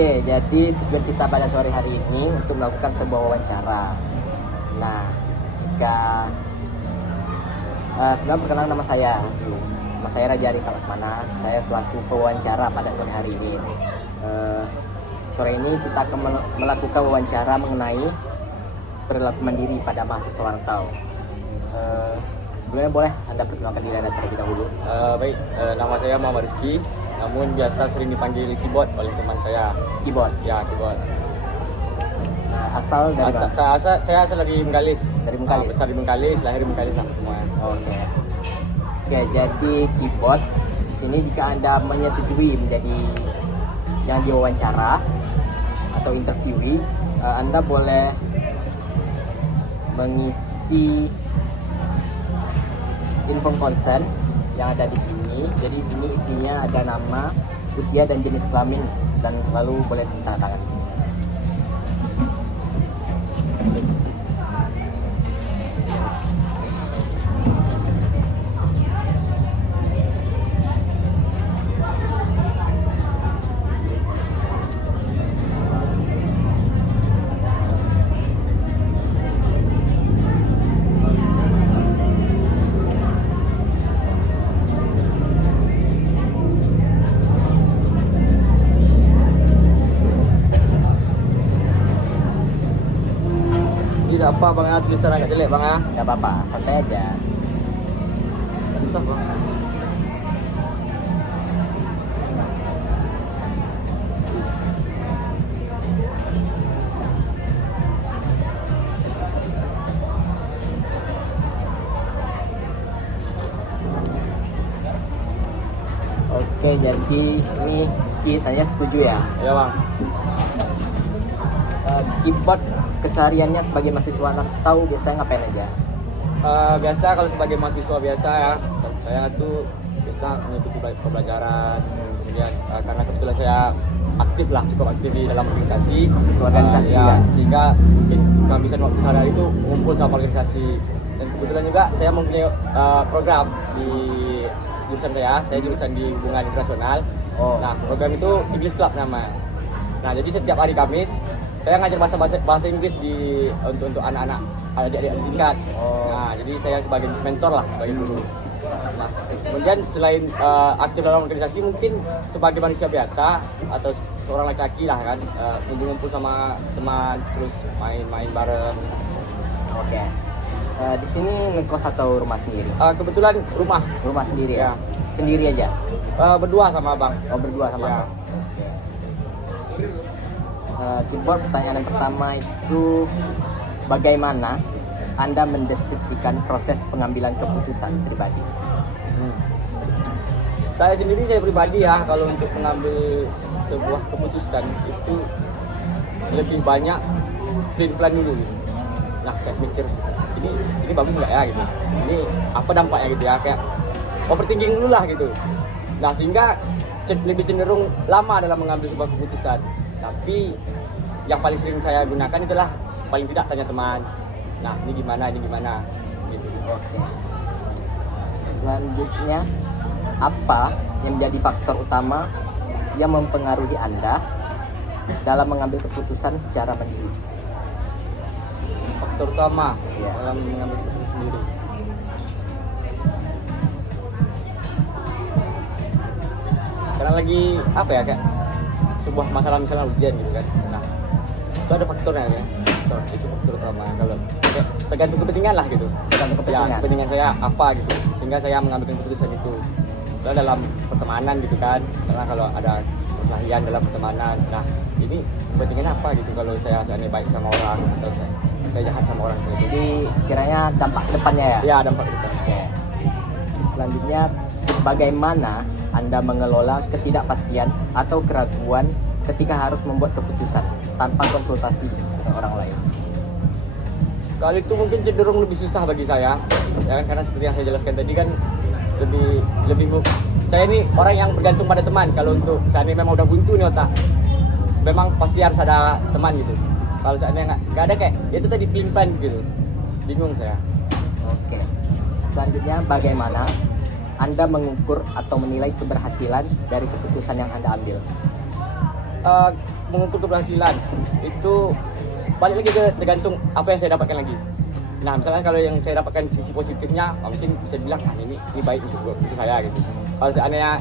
Oke, jadi tujuan kita pada sore hari ini untuk melakukan sebuah wawancara. Nah, jika sebelum perkenalan nama saya, nama saya Raja Arif Lasmana. Saya selaku pewawancara pada sore hari ini. Sore ini kita akan melakukan wawancara mengenai perilaku mandiri pada mahasiswa rantau. Sebelumnya boleh Anda perkenalkan diri Anda terlebih dahulu. Baik, nama saya Muhammad Rizky, namun biasa sering dipanggil keyboard oleh teman saya. Keyboard. Ya, keyboard. Asal dari mana? Saya asal dari Bengkalis. Dari Bengkalis. Besar di Bengkalis, lahir di Bengkalis sama semuanya. Oke, jadi keyboard di sini jika Anda menyetujui menjadi yang diwawancara atau interviewee, Anda boleh mengisi info konsen yang ada di sini. Jadi di sini isinya ada nama, usia dan jenis kelamin, dan lalu boleh tanda tangan di sini. Tidak apa bang, tulisan agak jelek bang. Gak apa-apa, santai aja. Susah bang. Oke, jadi ini Rizky tanya setuju ya? Ya bang. Keyboard kesehariannya sebagai mahasiswa rantau biasanya ngapain aja? Biasa kalau sebagai mahasiswa biasa ya, saya tuh biasa mengikuti pembelajaran, kemudian karena kebetulan saya cukup aktif di dalam organisasi. Organisasi ya. Sehingga kehabisan waktu sehari itu ngumpul sama organisasi. Dan kebetulan juga saya mempunyai program di jurusan saya jurusan di hubungan internasional. Nah, program itu English Club namanya. Nah, jadi setiap hari Kamis saya ngajar bahasa Inggris untuk anak-anak adik-adik tingkat. Nah, jadi saya sebagai mentor lah, sebagai guru. Nah, kemudian selain aktif dalam organisasi, mungkin sebagai manusia biasa atau seorang laki-laki lah kan, ngumpul sama teman, terus main-main bareng. Oke. Di sini ngekos atau rumah sendiri? Kebetulan rumah sendiri ya. Ya. Sendiri aja. Berdua sama abang. Berdua sama Ya. abang. Keyboard, pertanyaan yang pertama itu bagaimana Anda mendeskripsikan proses pengambilan keputusan pribadi? Saya pribadi ya, kalau untuk mengambil sebuah keputusan itu lebih banyak plan dulu gitu. Nah, kayak mikir ini bagus nggak ya gitu, ini apa dampaknya gitu ya, kayak overthinking dulu lah gitu. Nah, sehingga lebih cenderung lama dalam mengambil sebuah keputusan. Tapi yang paling sering saya gunakan itulah paling tidak tanya teman. Nah, ini gimana gitu. Oke. Selanjutnya, apa yang menjadi faktor utama yang mempengaruhi Anda dalam mengambil keputusan secara mandiri? Faktor utama Ya. dalam mengambil keputusan sendiri. Karena lagi apa ya, kayak sebuah masalah misalnya ujian gitu kan. Nah, itu ada faktornya ya. Itu faktor utama. Kalau kayak tergantung kepentingan lah gitu. Tergantung kepentingan. Ya, kepentingan saya apa gitu. Sehingga saya mengambil keputusan itu. Kalau dalam pertemanan gitu kan. Karena kalau ada perkelahian dalam pertemanan. Nah, ini kepentingan apa gitu kalau saya seandainya baik sama orang atau saya jahat sama orang gitu. Jadi sekiranya dampak depannya ya? Ya, dampak depan. Oke. Selanjutnya, bagaimana Anda mengelola ketidakpastian atau keraguan ketika harus membuat keputusan tanpa konsultasi dengan orang lain? Kalau itu mungkin cenderung lebih susah bagi saya, ya kan, karena seperti yang saya jelaskan tadi kan lebih saya ini orang yang bergantung pada teman. Kalau untuk seandainya memang udah buntu nih otak, memang pasti harus ada teman gitu. Kalau seandainya nggak ada, kayak itu tadi pelin-pelan gitu, bingung saya. Oke. Selanjutnya, bagaimana Anda mengukur atau menilai keberhasilan dari keputusan yang Anda ambil? mengukur keberhasilan itu balik lagi ke tergantung apa yang saya dapatkan lagi. Nah, misalkan kalau yang saya dapatkan sisi positifnya, mungkin bisa bilang ini baik untuk saya gitu. Kalau seandainya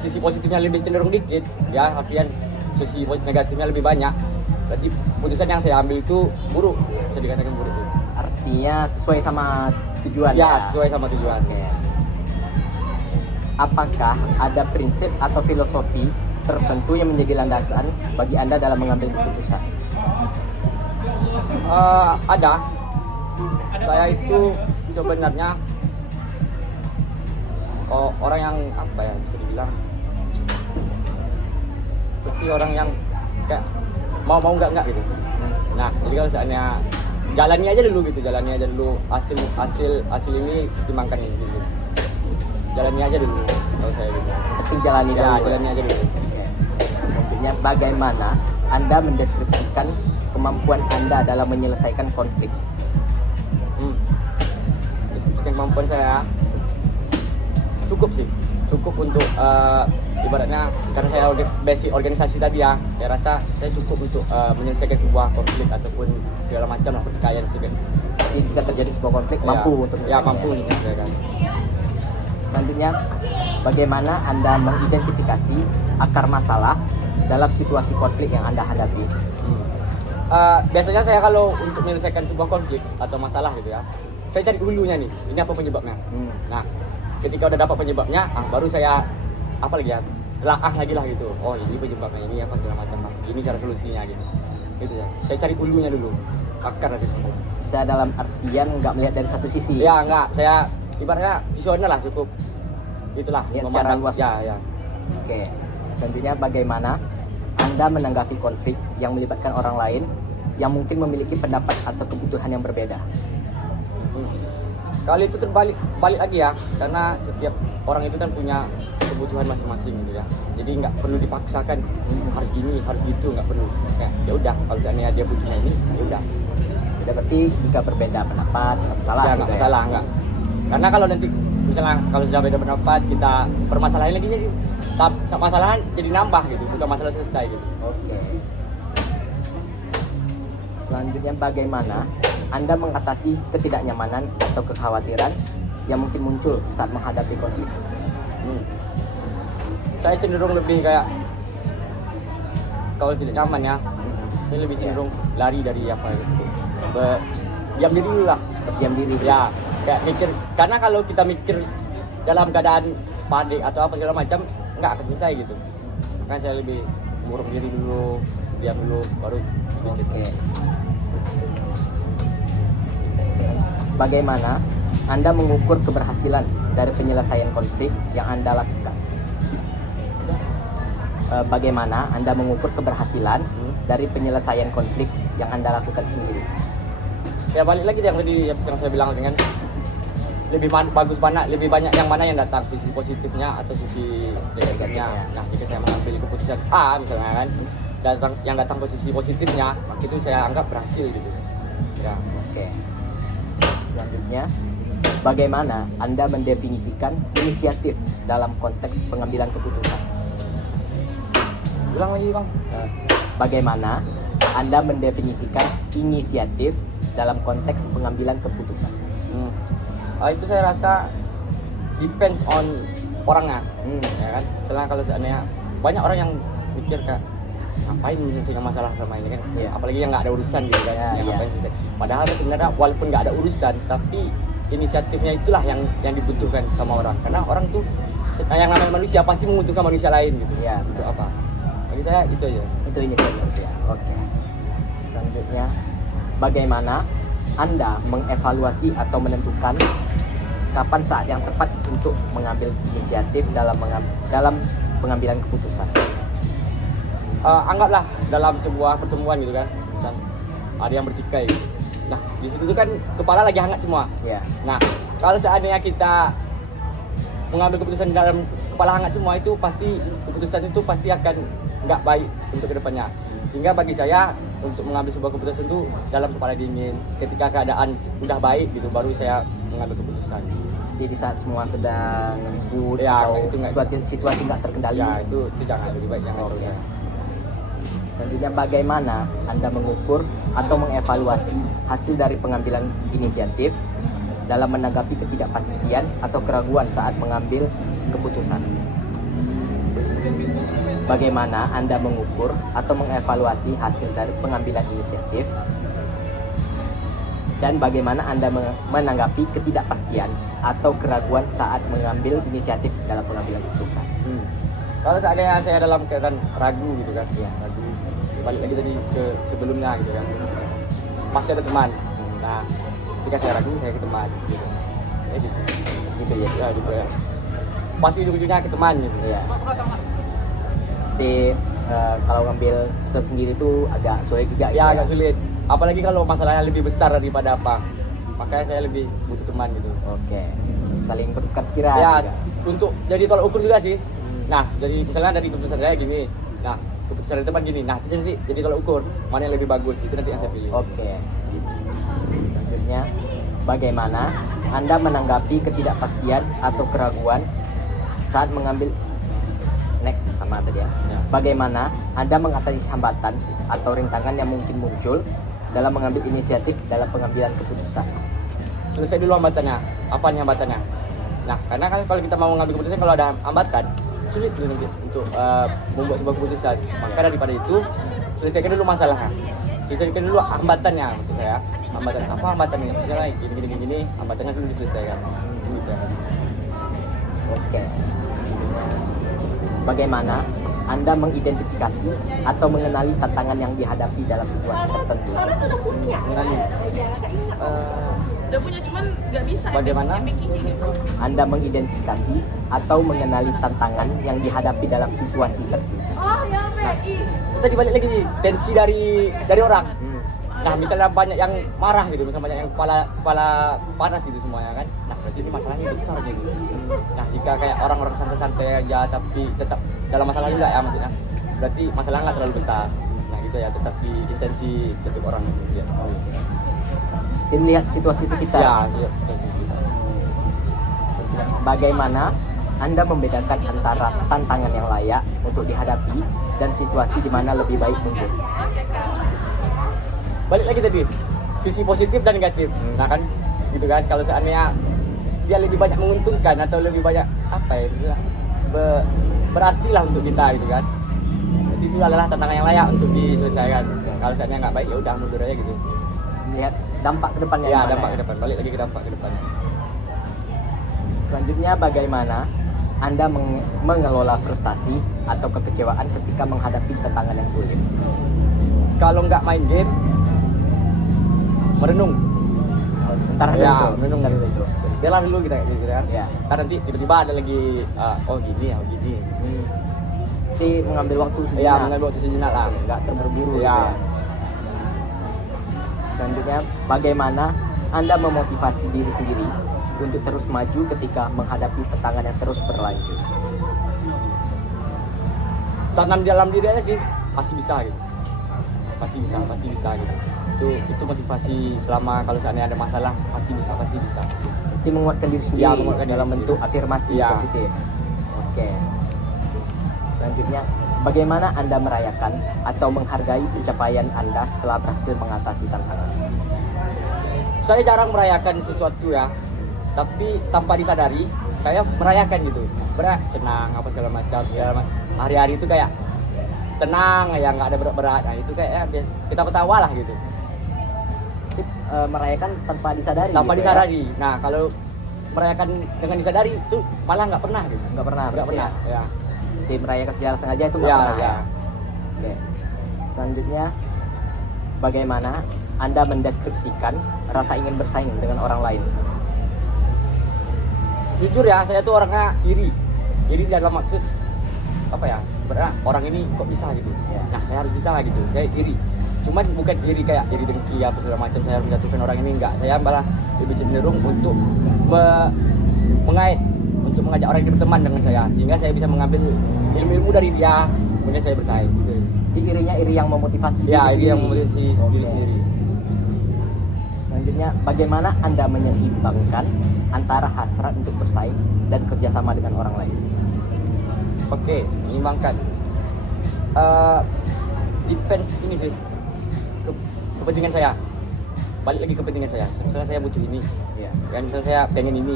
sisi positifnya lebih cenderung dikit, ya artian sisi negatifnya lebih banyak, berarti putusan yang saya ambil itu buruk, bisa dikatakan buruk. Artinya sesuai sama tujuan Ya, sesuai sama tujuan. Oke. Apakah ada prinsip atau filosofi tertentu yang menjadi landasan bagi Anda dalam mengambil keputusan? Ada. Saya itu sebenarnya orang yang apa ya bisa dibilang seperti orang yang kayak mau nggak gitu. Nah, jadi kalau seandainya jalani aja dulu hasil ini timbangkan ini gitu. Jalani aja dulu kalau saya gitu. Penting jalani Ya, dulu. jalani aja dulu. Oke. Selanjutnya, bagaimana Anda mendeskripsikan kemampuan Anda dalam menyelesaikan konflik? Kemampuan saya cukup untuk ibaratnya karena saya basic organisasi tadi ya, saya rasa saya cukup untuk menyelesaikan sebuah konflik ataupun segala macam lah pertikaian sih. Jadi jika terjadi sebuah konflik mampu untuk mampu menyelesaikannya. menyelesaikan. Selanjutnya, bagaimana Anda mengidentifikasi akar masalah dalam situasi konflik yang Anda hadapi? Biasanya saya kalau untuk menyelesaikan sebuah konflik atau masalah gitu ya, saya cari dulunya nih, ini apa penyebabnya. Nah, ketika udah dapat penyebabnya, baru saya apa lagi ya, telaah lagi lah gitu. Oh, ini penyebabnya, ini apa segala macam, ini cara solusinya gitu. Gitu ya. Saya cari dulunya dulu, akar dari masalah. Bisa dalam artian nggak melihat dari satu sisi. Ya enggak, saya ibaratnya visioner lah cukup. Itulah Lihat secara luas. Ya. Oke. Selanjutnya, bagaimana Anda menanggapi konflik yang melibatkan orang lain yang mungkin memiliki pendapat atau kebutuhan yang berbeda? Kali itu terbalik lagi ya, karena setiap orang itu kan punya kebutuhan masing-masing gitu ya. Jadi nggak perlu dipaksakan harus gini, harus gitu, nggak perlu. Kayak ya udah, kalau seandainya dia butuhnya ini, ya udah. Tidak berarti jika berbeda pendapat nggak masalah. Ya nggak masalah, nggak. Karena kalau nanti misalnya kalau sudah beda pendapat kita permasalahan lagi jadi masalahan jadi nambah gitu, bukan masalah selesai gitu. Oke. Selanjutnya, bagaimana Anda mengatasi ketidaknyamanan atau kekhawatiran yang mungkin muncul saat menghadapi konflik? Saya cenderung lebih kayak kalau tidak nyaman ya, saya lebih cenderung lari dari apa gitu. Diam diri dulu lah, Diam diri. ya kayak mikir, karena kalau kita mikir dalam keadaan panik atau apa segala macam nggak akan selesai gitu. Makanya saya lebih mengurung diri dulu, diam dulu, baru mikir. Oke. Bagaimana Anda mengukur keberhasilan dari penyelesaian konflik yang Anda lakukan? Bagaimana Anda mengukur keberhasilan dari penyelesaian konflik yang Anda lakukan sendiri? Ya balik lagi yang tadi yang saya bilang dengan lebih bagus mana, lebih banyak yang mana yang datang, sisi positifnya atau sisi negatifnya. Nah, jika saya mengambil keputusan A misalnya kan, yang datang posisi positifnya, maka itu saya anggap berhasil gitu. Ya. Oke. Selanjutnya, bagaimana Anda mendefinisikan inisiatif dalam konteks pengambilan keputusan? Ulang lagi bang. Bagaimana Anda mendefinisikan inisiatif dalam konteks pengambilan keputusan? Itu saya rasa depends on orangnya, ya kan. Misalnya kalau seandainya banyak orang yang mikir kayak ngapain menyelesaikan masalah sama ini kan, apalagi yang nggak ada urusan gitu kan, ngapain selesai. Padahal sebenarnya walaupun nggak ada urusan, tapi inisiatifnya itulah yang dibutuhkan sama orang, karena orang tuh yang namanya manusia pasti membutuhkan manusia lain gitu. Ya, untuk apa? Bagi saya itu aja. Itu inisiatif ya. Oke. Selanjutnya, bagaimana Anda mengevaluasi atau menentukan kapan saat yang tepat untuk mengambil inisiatif dalam pengambilan keputusan? Anggaplah dalam sebuah pertemuan gitu kan, misal ada yang bertikai. Nah, di situ tuh kan kepala lagi hangat semua. Ya. Nah, kalau seandainya kita mengambil keputusan dalam kepala hangat semua, itu pasti keputusan itu pasti akan nggak baik untuk kedepannya. Sehingga bagi saya untuk mengambil sebuah keputusan itu dalam kepala dingin, ketika keadaan udah baik gitu, baru saya mengambil keputusan. Jadi saat semua sedang ribut Ya, atau itu nggak, suatu situasi nggak terkendali. Ya, itu jangan, lebih baik jangan. Oke. Selanjutnya, bagaimana Anda mengukur atau mengevaluasi hasil dari pengambilan inisiatif dalam menanggapi ketidakpastian atau keraguan saat mengambil keputusan? Bagaimana Anda mengukur atau mengevaluasi hasil dari pengambilan inisiatif dan bagaimana Anda menanggapi ketidakpastian atau keraguan saat mengambil inisiatif dalam pengambilan keputusan? Kalau seandainya saya dalam keadaan ragu gitu kan, ya ragu, balik lagi tadi ke sebelumnya gitu kan, pasti ada teman. Nah, ketika saya ragu saya ke teman gitu. Ya gitu ya gitu ya. Pasti ujung-ujungnya ke teman gitu ya. Jadi kalau ngambil keputusan sendiri itu agak sulit juga ya, agak sulit. Apalagi kalau masalahnya lebih besar daripada apa, makanya saya lebih butuh teman gitu. Oke, saling bertukar pikiran ya juga. Untuk jadi tolak ukur juga sih. Nah, jadi misalnya dari keputusan saya gini, nah keputusan dari teman gini, nah itu jadi tolak ukur mana yang lebih bagus, itu nanti yang saya pilih. Oke. Selanjutnya, bagaimana Anda menanggapi ketidakpastian atau keraguan saat mengambil sama tadi ya. Bagaimana Anda mengatasi hambatan atau rintangan yang mungkin muncul dalam mengambil inisiatif dalam pengambilan keputusan? Selesai dulu hambatannya. Apa nih hambatannya? Nah, karena kan kalau kita mau mengambil keputusan kalau ada hambatan, sulit untuk membuat sebuah keputusan. Maka daripada itu, selesaikan dulu masalahnya. Selesaikan dulu hambatannya, maksud saya. Hambatan apa hambatannya? Misalnya gini, hambatannya sudah diselesaikan. Gitu ya. Oke. Bagaimana Anda mengidentifikasi atau mengenali tantangan yang dihadapi dalam situasi tertentu? Mengenali. Udah punya cuman nggak bisa. Bagaimana? Anda mengidentifikasi atau mengenali tantangan yang dihadapi dalam situasi tertentu. Nah, kita dibalik lagi nih, tensi dari orang. Nah, misalnya banyak yang marah gitu, misalnya banyak yang kepala panas gitu semuanya kan. Nah, berarti ini masalahnya besar gitu. Nah, jika kayak orang-orang santai-santai aja tapi tetap dalam masalah juga ya maksudnya. Berarti masalahnya nggak terlalu besar. Nah, gitu ya, tetap di intensi tetap orang gitu ya. Tim lihat situasi sekitar. Ya, iya, situasi sekitar. Bagaimana Anda membedakan antara tantangan yang layak untuk dihadapi dan situasi di mana lebih baik mundur? Balik lagi tadi, sisi positif dan negatif. Nah kan, gitu kan, kalau seandainya dia lebih banyak menguntungkan atau lebih banyak apa ya, misalnya, berarti lah untuk kita gitu kan. Jadi itu adalah tantangan yang layak untuk diselesaikan. Kalau seandainya nggak baik ya udah mundur aja gitu. Lihat dampak ke depannya. Ya, dampak ke depan. Balik lagi ke dampak ke depan. Selanjutnya, bagaimana Anda mengelola frustasi atau kekecewaan ketika menghadapi tantangan yang sulit? Kalau nggak main game, merenung. Bentar Ya, dulu. merenung dari itu. Biarlah dulu kita gitu kan. Ya. Kan nanti tiba-tiba ada lagi oh gini. Nanti mengambil waktu sejenak. Ya, mengambil waktu sejenak lah. Nggak terburu-buru. Ya. Gitu ya. Selanjutnya, bagaimana Anda memotivasi diri sendiri untuk terus maju ketika menghadapi tantangan yang terus berlanjut? Tanam di dalam diri aja sih, pasti bisa gitu. Pasti bisa gitu. Itu motivasi selama kalau seandainya ada masalah, pasti bisa. Itu menguatkan diri sendiri Ya, menguatkan dalam diri bentuk sendiri. afirmasi Ya. positif. Oke. Selanjutnya, bagaimana Anda merayakan atau menghargai pencapaian Anda setelah berhasil mengatasi tantangan? Saya jarang merayakan sesuatu ya, tapi tanpa disadari saya merayakan gitu. Senang apa segala macam. Hari-hari itu kayak tenang ya, nggak ada berat-berat. Nah itu kayak kita ketawa lah gitu. Merayakan tanpa disadari. Tanpa gitu disadari. Nah kalau merayakan dengan disadari itu malah nggak pernah gitu. Ya? Nggak pernah. Ya. Tim merayakan secara sengaja itu nggak Ya, pernah. ya. Oke. Selanjutnya, bagaimana Anda mendeskripsikan rasa ingin bersaing dengan orang lain? Jujur ya, saya tuh orangnya iri dalam maksud apa ya, orang ini kok bisa gitu Ya. Nah saya harus bisa gitu, saya iri, cuman bukan iri kayak iri dengki apa segala macam, saya harus menjatuhkan orang ini, enggak. Saya malah lebih cenderung untuk mengait, untuk mengajak orang ini berteman dengan saya, sehingga saya bisa mengambil ilmu-ilmu dari dia, kemudian saya bersaing gitu. Jadi irinya iri yang memotivasi Ya, diri iri yang sendiri. memotivasi diri Oke. sendiri. Selanjutnya, bagaimana Anda menyeimbangkan antara hasrat untuk bersaing dan kerjasama dengan orang lain? Oke, menyimbangkan. depends ini sih kepentingan saya, balik lagi kepentingan saya. Misalnya saya butuh ini, Iya. ya misalnya saya pengen ini.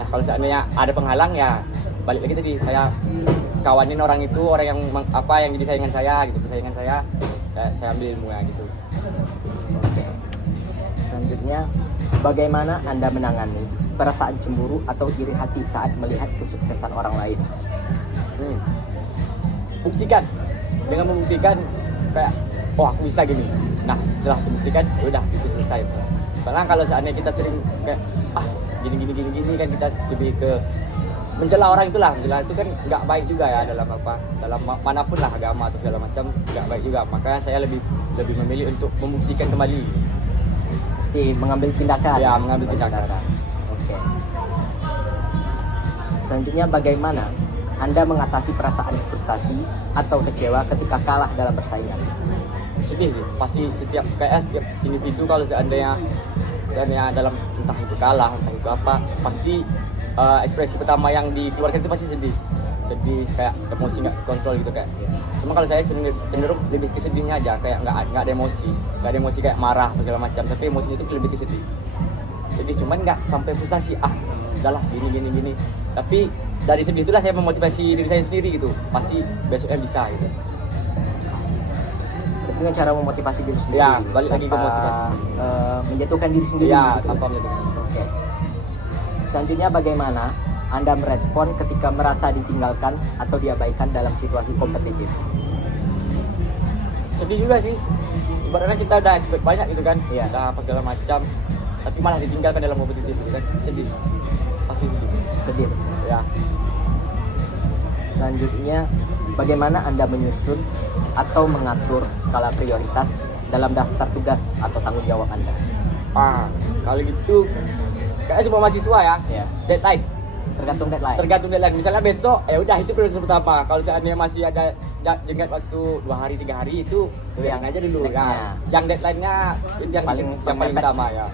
Nah kalau seandainya ada penghalang ya balik lagi tadi, saya kawanin orang itu, orang yang yang jadi saingan saya gitu, persaingan saya ambil ilmu ya gitu. Oke. Selanjutnya, bagaimana Anda menangani perasaan cemburu atau iri hati saat melihat kesuksesan orang lain? Buktikan, dengan membuktikan kayak oh aku bisa gini. Nah setelah membuktikan udah itu selesai. Soalnya kalau seandainya kita sering kayak gini kan kita lebih ke mencela orang itulah, mencela itu kan nggak baik juga ya dalam manapun lah, agama atau segala macam nggak baik juga. Makanya saya lebih memilih untuk membuktikan kembali. Jadi mengambil tindakan. Ya, mengambil tindakan. Oke. Selanjutnya, bagaimana Anda mengatasi perasaan frustasi atau kecewa ketika kalah dalam persaingan? Sedih sih, pasti setiap individu kalau seandainya dalam entah itu kalah, entah itu apa, pasti ekspresi pertama yang dikeluarkan itu pasti sedih kayak emosi nggak kontrol gitu kayak. Cuma kalau saya cenderung lebih ke sedihnya aja, kayak nggak ada emosi kayak marah segala macam, tapi emosinya itu lebih ke sedih, cuman nggak sampai frustasi, udahlah gini. Tapi dari sedih itulah saya memotivasi diri saya sendiri gitu, pasti besoknya bisa gitu. Dengan cara memotivasi diri sendiri. Ya, balik lagi ke motivasi. Menjatuhkan diri sendiri. Ya, gitu. tanpa menjatuhkan. Oke. Selanjutnya, bagaimana Anda merespon ketika merasa ditinggalkan atau diabaikan dalam situasi kompetitif? Sedih juga sih. Ibaratnya kita udah expect banyak gitu kan, Iya. kita apa segala macam, tapi malah ditinggalkan dalam kompetitif gitu kan, sedih. Pasti Sedih. ya. Selanjutnya, bagaimana Anda menyusun atau mengatur skala prioritas dalam daftar tugas atau tanggung jawab Anda? Kalau gitu kayak semua mahasiswa ya, Ya. deadline. Tergantung deadline. Misalnya besok ya udah itu prioritas pertama. Kalau seandainya masih ada jenggat waktu 2 hari 3 hari itu yang aja dulu. Nextnya. Nah, yang deadline-nya itu yang paling mepet. utama ya,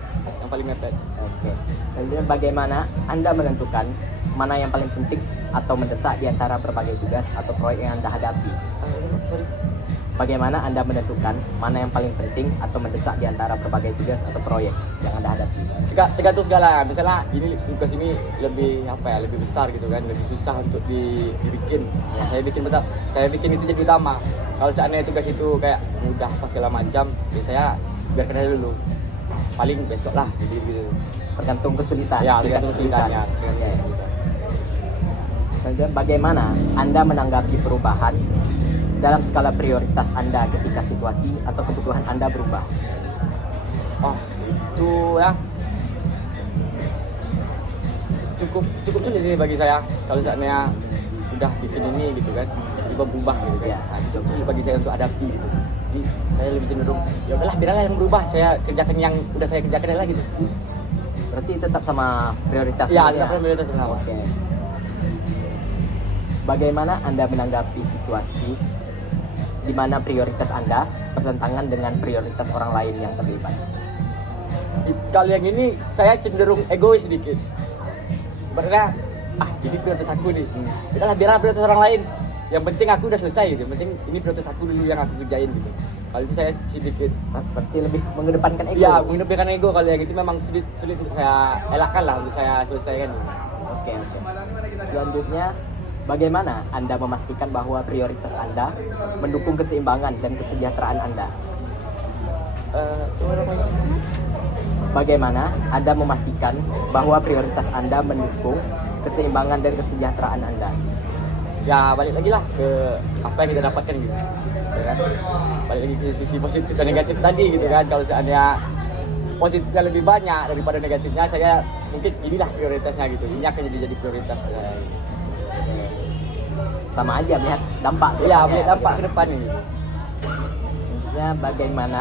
yang paling mepet. Oke. Selanjutnya, bagaimana Anda menentukan mana yang paling penting atau mendesak di antara berbagai tugas atau proyek yang Anda hadapi? Bagaimana Anda menentukan mana yang paling penting atau mendesak di antara berbagai tugas atau proyek yang Anda hadapi? Tergantung segala. Misalnya ini tugas ini lebih lebih besar gitu kan, lebih susah untuk dibikin. Ya, saya bikin itu jadi utama. Kalau seandainya tugas itu kayak mudah pas segala macam, ya saya biarkan aja dulu. Paling besok lah gitu. Tergantung kesulitan. Ya, tergantung kesulitannya. Oke. Selanjutnya, bagaimana Anda menanggapi perubahan dalam skala prioritas Anda ketika situasi atau kebutuhan Anda berubah? Itu ya cukup sulit sih bagi saya kalau seandainya udah bikin ini gitu kan, tiba berubah gitu kan. Ya. Nah, cukup sulit bagi saya untuk hadapi gitu. Jadi saya lebih cenderung ya udahlah biarlah yang berubah, saya kerjakan yang udah saya kerjakan lah gitu. Berarti tetap sama prioritas. Ya, tetap prioritas sama. Oke. Bagaimana Anda menanggapi situasi di mana prioritas Anda bertentangan dengan prioritas orang lain yang terlibat? Kalau yang ini saya cenderung egois sedikit. Karena ini prioritas aku nih. Udahlah biarlah prioritas orang lain. Yang penting aku udah selesai gitu. Yang penting ini prioritas aku dulu yang aku kerjain gitu. Kalau itu saya sedikit Berarti lebih mengedepankan ego. ya, mengedepankan ego. Kalau yang itu memang sulit untuk saya elakkan lah, untuk saya selesaikan. Oke. Selanjutnya, bagaimana Anda memastikan bahwa prioritas Anda mendukung keseimbangan dan kesejahteraan Anda? Bagaimana Anda memastikan bahwa prioritas Anda mendukung keseimbangan dan kesejahteraan Anda? Ya balik lagi lah ke apa yang kita dapatkan gitu. Ya kan? Balik lagi ke sisi positif dan negatif tadi gitu kan. Kalau seandainya positifnya lebih banyak daripada negatifnya, saya mungkin inilah prioritasnya gitu. Ini akan jadi prioritas. Sama aja melihat dampak. Ya, melihat dampak ke depan ini. Intinya, bagaimana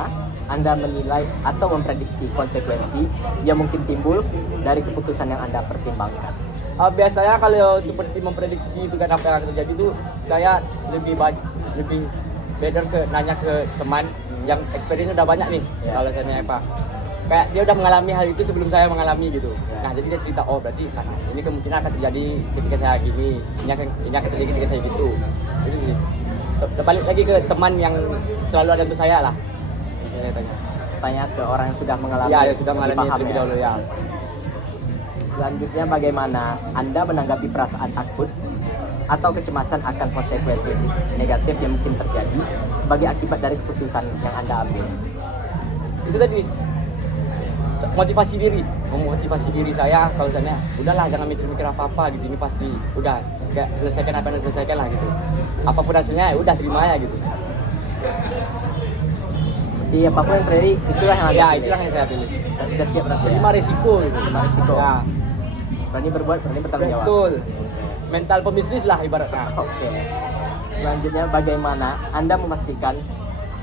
Anda menilai atau memprediksi konsekuensi yang mungkin timbul dari keputusan yang Anda pertimbangkan? Biasanya kalau seperti memprediksi itu kan apa yang akan terjadi itu, saya lebih better ke nanya ke teman yang experience udah banyak nih. Ya. Kalau saya nanya kayak dia udah mengalami hal itu sebelum saya mengalami gitu. Ya. Nah jadi dia cerita, berarti ini kemungkinan akan terjadi ketika saya gini, ini akan terjadi ketika saya gitu. Itu sih. balik lagi ke teman yang selalu ada untuk saya lah. Saya Tanya ke orang yang sudah mengalami. ya sudah mengalami paham terlebih ya. dahulu ya. Selanjutnya, bagaimana Anda menanggapi perasaan takut atau kecemasan akan konsekuensi negatif yang mungkin terjadi sebagai akibat dari keputusan yang Anda ambil? Itu tadi memotivasi diri saya kalau misalnya udahlah jangan mikir-mikir apa-apa gitu, ini pasti udah kayak selesaikan apa yang selesaikan lah gitu, apapun hasilnya ya udah terima ya gitu. Jadi apapun yang terjadi itulah yang Anda Ya pilih. itulah yang saya pilih, Dan sudah siap berarti ya? terima resiko gitu. Terima resiko. Ya, Berani berbuat, berani bertanggung jawab. betul, mental pembisnis lah ibaratnya. Oke. Selanjutnya, bagaimana Anda memastikan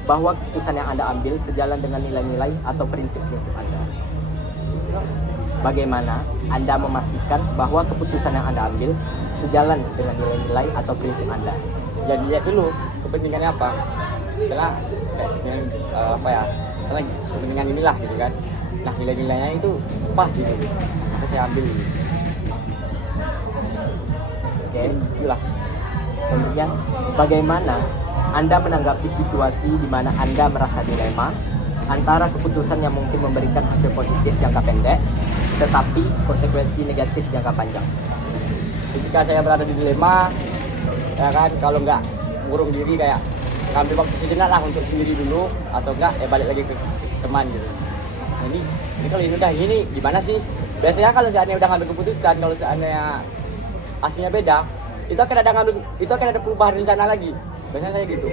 bahwa keputusan yang Anda ambil sejalan dengan nilai-nilai atau prinsip-prinsip Anda? Bagaimana Anda memastikan bahwa keputusan yang Anda ambil sejalan dengan nilai-nilai atau prinsip Anda? Jadi lihat dulu kepentingannya apa. Misalnya kayak kepentingan apa ya? Misalnya kepentingan inilah gitu kan. Nah nilai-nilainya itu pas gitu. Terus saya ambil. Gitu. Oke. Itulah. Selanjutnya, bagaimana Anda menanggapi situasi di mana Anda merasa dilema antara keputusan yang mungkin memberikan hasil positif jangka pendek, tetapi konsekuensi negatif jangka panjang? Ketika saya berada di dilema, ya kan, kalau nggak ngurung diri kayak ngambil waktu sejenak lah untuk sendiri dulu, atau enggak ya balik lagi ke teman gitu. Nah, ini kalau ini udah gini gimana sih? Biasanya kalau seandainya udah ngambil keputusan, kalau seandainya hasilnya beda, itu akan ada perubahan rencana lagi. Biasanya saya gitu.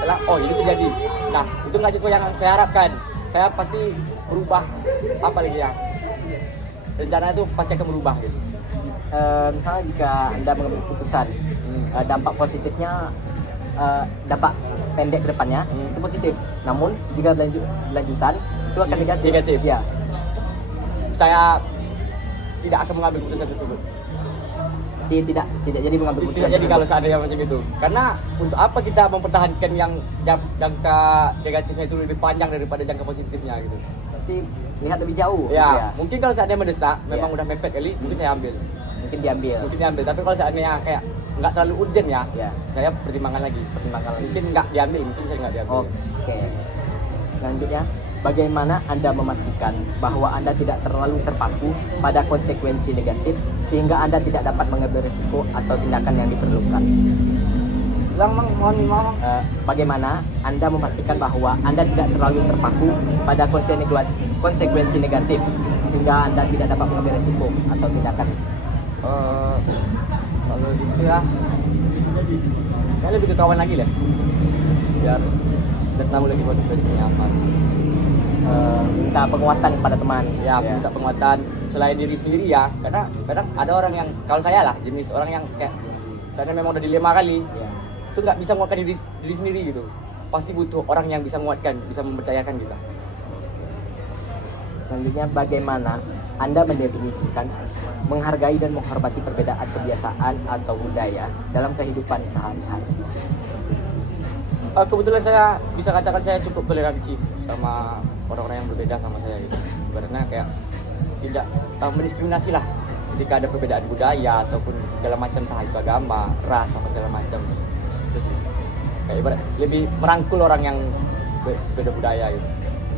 Kayak, oh ini terjadi. Nah itu nggak sesuai yang saya harapkan. Saya pasti berubah apa lagi ya? Rencana itu pasti akan berubah gitu. Misalnya jika Anda mengambil keputusan, dampak positifnya, dampak pendek ke depannya itu positif. Namun jika berlanjutan itu akan negatif. Negatif. Ya. Saya tidak akan mengambil keputusan tersebut. Tidak jadi mengambil keputusan. Tidak jadi kalau seandainya macam itu. Karena untuk apa kita mempertahankan yang jangka negatifnya itu lebih panjang daripada jangka positifnya gitu. Berarti lihat lebih jauh. Ya, gitu ya. mungkin kalau seandainya mendesak, memang udah mepet kali, mungkin saya ambil. Mungkin diambil. Mungkin diambil. Tapi kalau seandainya kayak nggak terlalu urgent ya, Ya. saya pertimbangkan lagi. Mungkin nggak diambil, mungkin saya nggak diambil. Oke. Selanjutnya, bagaimana Anda memastikan bahwa Anda tidak terlalu terpaku pada konsekuensi negatif sehingga Anda tidak dapat mengambil risiko atau tindakan yang diperlukan? Bagaimana Anda memastikan bahwa Anda tidak terlalu terpaku pada konsekuensi negatif sehingga Anda tidak dapat mengambil risiko atau tindakan? Kalau gitu ya, kayak lebih ke kawan lagi lah. Biar tahu lagi konsekuensinya apa. Minta penguatan kepada teman. Ya, minta penguatan selain diri sendiri ya. Karena kadang ada orang yang, kalau saya lah, jenis orang yang kayak saya memang udah dilema kali. Ya. Itu nggak bisa menguatkan diri sendiri gitu. Pasti butuh orang yang bisa menguatkan, bisa mempercayakan kita. Selanjutnya, bagaimana Anda mendefinisikan menghargai dan menghormati perbedaan kebiasaan atau budaya dalam kehidupan sehari-hari? Kebetulan saya bisa katakan saya cukup toleransi sama orang-orang yang berbeda sama saya gitu. Karena kayak tidak mendiskriminasi lah ketika ada perbedaan budaya ataupun segala macam, entah itu agama, ras atau segala macam. Terus kayak ibarat lebih merangkul orang yang beda budaya gitu.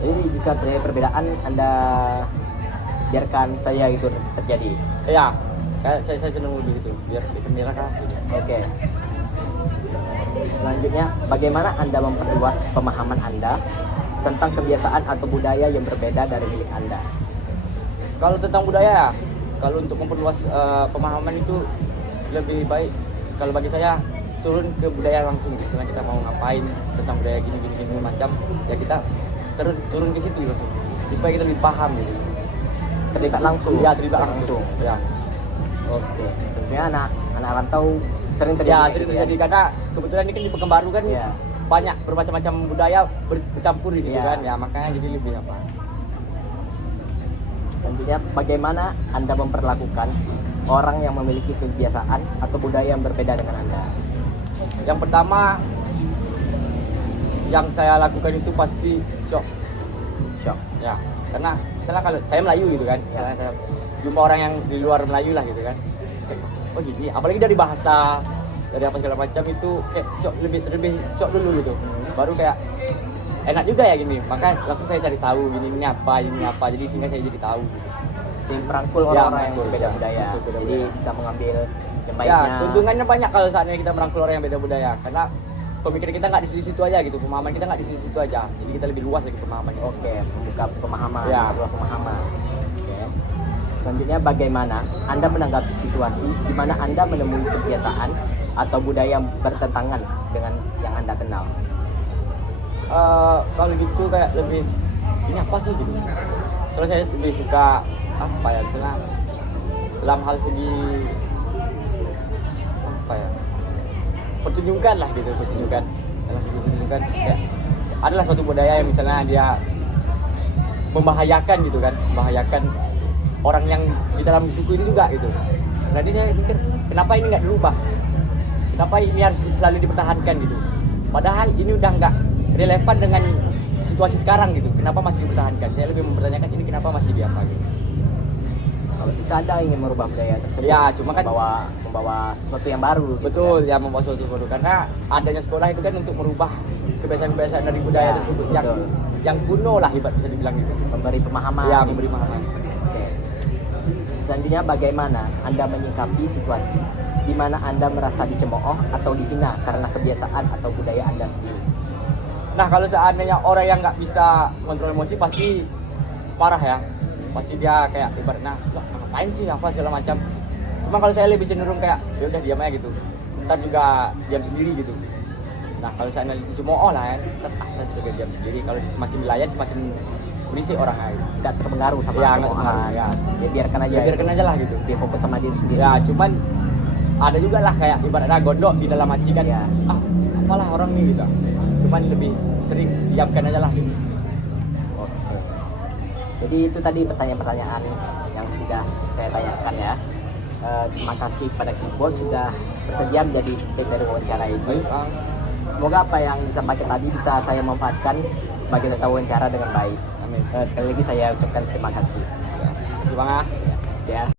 Jadi jika terjadi perbedaan, Anda biarkan saya itu terjadi. Ya, kayak saya cenderung lebih gitu, biar dikendalikan gitu. Oke. Selanjutnya, bagaimana Anda memperluas pemahaman Anda tentang kebiasaan atau budaya yang berbeda dari milik Anda? Kalau tentang budaya ya, kalau untuk memperluas pemahaman itu lebih baik kalau bagi saya turun ke budaya langsung. Misalnya kita mau ngapain tentang budaya gini macam, ya kita turun ke situ langsung. Supaya kita lebih paham gitu. Terlibat langsung. Ya, terlibat langsung. Ya. Oke. Tentunya anak rantau sering terjadi. Ya, sering terjadi karena kebetulan ini kan di Pekanbaru kan ya. banyak bermacam-macam budaya bercampur di situ Ya. kan. Ya, makanya jadi lebih apa? Tentunya bagaimana Anda memperlakukan orang yang memiliki kebiasaan atau budaya yang berbeda dengan Anda? Yang pertama yang saya lakukan itu pasti shock. Ya, karena misalnya kalau saya Melayu gitu kan, misalnya saya jumpa orang yang di luar Melayu lah gitu kan. Oh gini, apalagi dari bahasa dari apa segala macam itu kayak lebih shock dulu gitu. Baru kayak enak juga ya gini. Maka langsung saya cari tahu ini apa, jadi sehingga saya jadi tahu gitu. Tim merangkul Ya, orang-orang yang merangkul, berbeda ya. budaya. Betul, beda Jadi budaya. bisa mengambil yang Ya, baiknya. keuntungannya banyak kalau saatnya kita merangkul orang yang beda budaya, karena pemikiran kita nggak di situ aja gitu, pemahaman kita nggak di situ aja, jadi kita lebih luas lagi pemahamannya. Oke, membuka pemahaman, Ya. membuka pemahaman. Oke. Selanjutnya bagaimana Anda menanggapi situasi di mana Anda menemui kebiasaan atau budaya yang bertentangan dengan yang Anda kenal? Kalau gitu kayak lebih ini apa sih gitu. Soalnya saya lebih suka apa ya, misalnya dalam hal segi apa ya, pertunjukan lah gitu, pertunjukan dalam segi pertunjukan kayak adalah suatu budaya yang misalnya dia membahayakan gitu kan, membahayakan orang yang di dalam suku itu juga gitu. Jadi saya pikir kenapa ini nggak dirubah, kenapa ini harus selalu dipertahankan gitu, padahal ini udah nggak relevan dengan situasi sekarang gitu, kenapa masih dipertahankan? Saya lebih mempertanyakan ini kenapa masih diapa gitu. Kalau bisa Anda ingin merubah budaya tersebut, Ya, cuma kan membawa sesuatu yang baru. Gitu Betul, kan? ya membawa sesuatu baru, karena adanya sekolah itu kan untuk merubah kebiasaan-kebiasaan dari budaya Ya, tersebut betul. yang kuno lah, ibarat bisa dibilang gitu. Memberi pemahaman. Ya, memberi pemahaman. Oke. Selanjutnya bagaimana Anda menyikapi situasi di mana Anda merasa dicemooh atau dihina karena kebiasaan atau budaya Anda sendiri? Nah, kalau seandainya orang yang nggak bisa kontrol emosi pasti parah ya, pasti dia kayak ibaratnya wah ngapain sih apa segala macam. Cuma kalau saya lebih cenderung kayak ya udah diam aja gitu, ntar juga diam sendiri gitu. Nah, kalau saya dicemooh lah ya, ntar juga diam sendiri. Kalau semakin dilayan semakin berisik orang lain. Nggak terpengaruh sama Ya, nggak cemoohan. terpengaruh, ya. Ya biarkan aja. Ya, biarkan aja lah gitu. Dia fokus sama diri sendiri. Ya, cuman ada juga lah kayak ibaratnya gondok di dalam hati kan Ya. apalah orang nih gitu. Cuman lebih sering diamkan aja lah gitu. Oke. Jadi itu tadi pertanyaan-pertanyaan yang sudah saya tanyakan ya. Terima kasih kepada Keyboard sudah bersedia menjadi subjek dari wawancara ini. Baik, Semoga apa yang disampaikan tadi bisa saya manfaatkan sebagai tata wawancara dengan baik. amin. Sekali lagi saya ucapkan terima kasih. Ya. Terima kasih Bang. Ya.